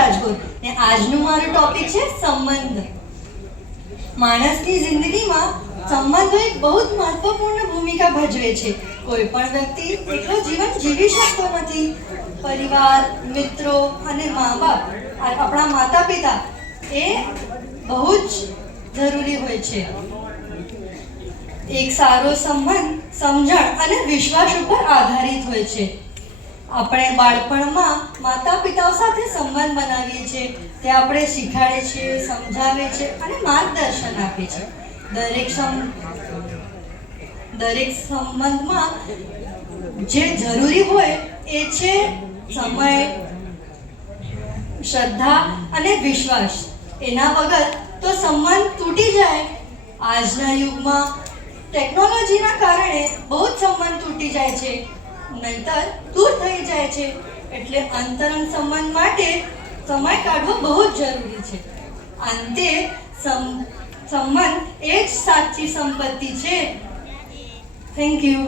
રાજગોર ને આજનું મારું ટોપિક છે સંબંધ. માણસની જિંદગીમાં સંબંધો એક બહુ જ મહત્વપૂર્ણ ભૂમિકા ભજવે છે. કોઈ પણ વ્યક્તિ એકલો જીવન જીવી શકતો નથી. પરિવાર, મિત્રો અને મા બાપ, આપણા માતા પિતા એ બહુ જ જરૂરી હોય છે. એક સારો સંબંધ સમજણ અને વિશ્વાસ ઉપર આધારિત હોય છે. આપણે બાળપણમાં માતા પિતાઓ સાથે સંબંધ બનાવીએ છીએ. તે આપણે શીખવાડે છે, સમજાવે છે અને માર્ગદર્શન આપે છે. દરેક સંબંધમાં જે જરૂરી હોય એ છે સમય, શ્રદ્ધા અને વિશ્વાસ. એના વગર તો સંબંધ તૂટી જાય. આજના યુગમાં ટેકનોલોજીના કારણે બહુ જ સંબંધ તૂટી જાય છે, નહીતર દૂર થઈ જાય છે. એટલે અંતરંગ સંબંધ માટે સમય કાઢવો બહુ જ જરૂરી છે. અંતે સંબંધ એ જ સાચી સંપત્તિ છે. Thank you.